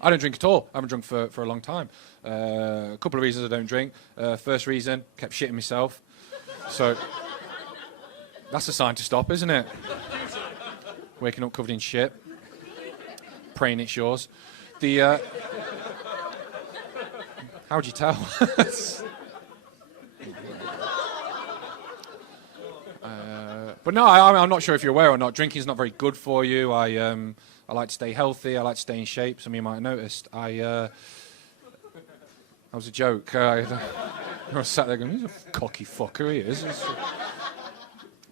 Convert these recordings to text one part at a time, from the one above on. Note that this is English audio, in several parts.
I don't drink at all. I haven't drunk for a long time. A couple of reasons I don't drink. First reason, kept shitting myself. So that's a sign to stop, isn't it? Waking up covered in shit. Praying it's yours. How'd you tell? But no, I'm not sure if you're aware or not. Drinking's not very good for you. I like to stay healthy. I like to stay in shape. Some of you might have noticed. That was a joke. I was sat there going, he's a cocky fucker, he is.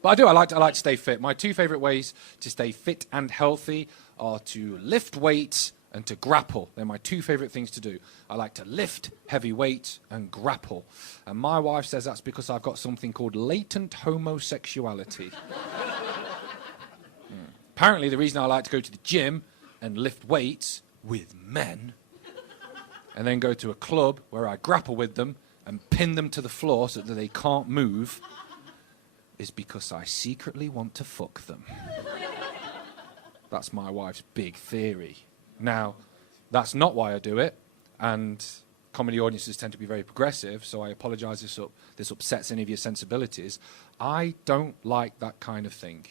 But I do. I like to stay fit. My two favourite ways to stay fit and healthy are to lift weights and to grapple. They're my two favourite things to do. I like to lift heavy weights and grapple. And my wife says that's because I've got something called latent homosexuality. Apparently the reason I like to go to the gym and lift weights with men and then go to a club where I grapple with them and pin them to the floor so that they can't move is because I secretly want to fuck them. That's my wife's big theory. Now, that's not why I do it, and comedy audiences tend to be very progressive, so I apologise if this upsets any of your sensibilities. I don't like that kind of thing.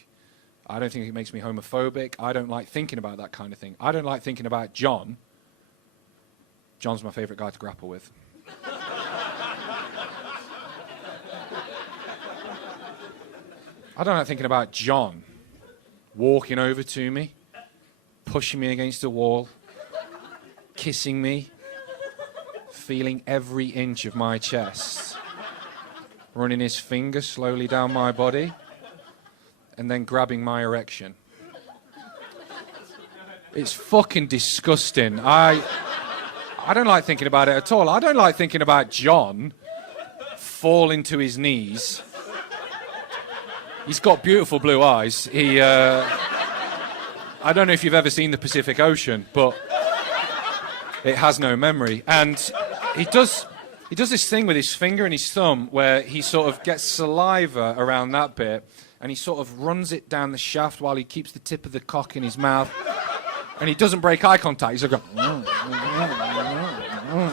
I don't think it makes me homophobic. I don't like thinking about that kind of thing. I don't like thinking about John. John's my favourite guy to grapple with. I don't like thinking about John walking over to me, pushing me against the wall, kissing me, feeling every inch of my chest, running his finger slowly down my body, and then grabbing my erection. It's fucking disgusting. I don't like thinking about it at all. I don't like thinking about John falling to his knees. He's got beautiful blue eyes. I don't know if you've ever seen the Pacific Ocean, but it has no memory. And he does this thing with his finger and his thumb where he sort of gets saliva around that bit and he sort of runs it down the shaft while he keeps the tip of the cock in his mouth. And he doesn't break eye contact. He's like,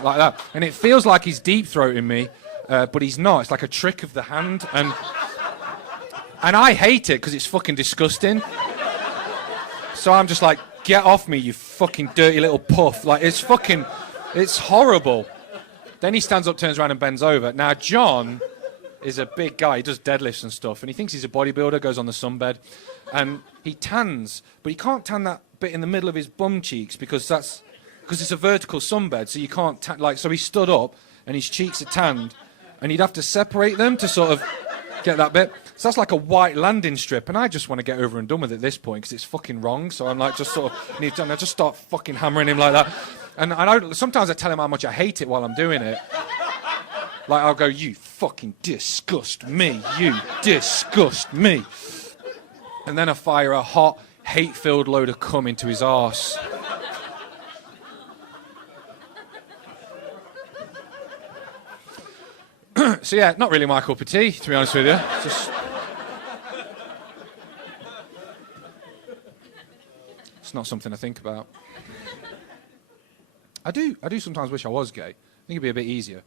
like that. And it feels like he's deep-throating me, but he's not. It's like a trick of the hand. And I hate it because it's fucking disgusting. So I'm just like, get off me, you fucking dirty little puff. Like, it's horrible. Then he stands up, turns around and bends over. Now, John is a big guy. He does deadlifts and stuff. And he thinks he's a bodybuilder, goes on the sunbed. And he tans, but he can't tan that bit in the middle of his bum cheeks because it's a vertical sunbed. So you can't tan, so he stood up and his cheeks are tanned. And he'd have to separate them to sort of get that bit. So that's like a white landing strip, and I just want to get over and done with it at this point because it's fucking wrong. So I'm like, just sort of, and I just start fucking hammering him like that. And sometimes I tell him how much I hate it while I'm doing it. Like, I'll go, you fucking disgust me, you disgust me. And then I fire a hot, hate-filled load of cum into his arse. So yeah, not really my cup of tea, to be honest with you. It's not something I think about. I do sometimes wish I was gay. I think it'd be a bit easier.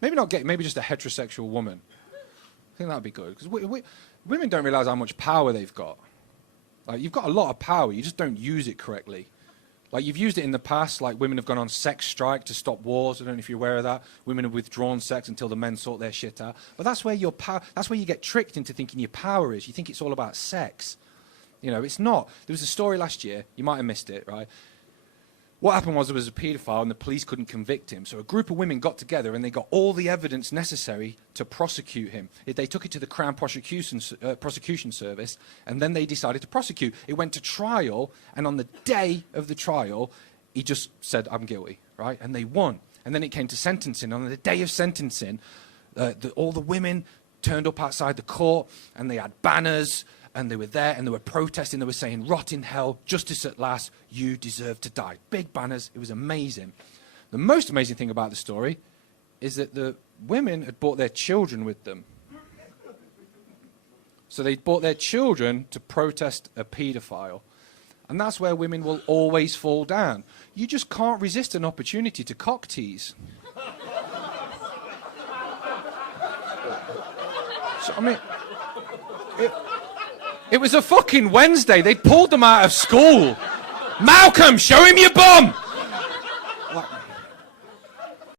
Maybe not gay, maybe just a heterosexual woman. I think that'd be good, because women don't realise how much power they've got. Like, you've got a lot of power, you just don't use it correctly. Like, you've used it in the past, like women have gone on sex strike to stop wars. I don't know if you're aware of that. Women have withdrawn sex until the men sort their shit out. But that's where that's where you get tricked into thinking your power is. You think it's all about sex. You know, it's not. There was a story last year, you might have missed it, right? What happened was there was a paedophile and the police couldn't convict him. So a group of women got together and they got all the evidence necessary to prosecute him. They took it to the Crown Prosecution Service, and then they decided to prosecute. It went to trial, and on the day of the trial, he just said, I'm guilty, right? And they won. And then it came to sentencing. On the day of sentencing, all the women turned up outside the court, and they had banners, and they were there, and they were protesting. They were saying, rot in hell, justice at last, you deserve to die. Big banners. It was amazing. The most amazing thing about the story is that the women had brought their children with them. So they brought their children to protest a paedophile. And that's where women will always fall down. You just can't resist an opportunity to cock tease. So, I mean, it was a fucking Wednesday. They'd pulled them out of school. Malcolm, show him your bum!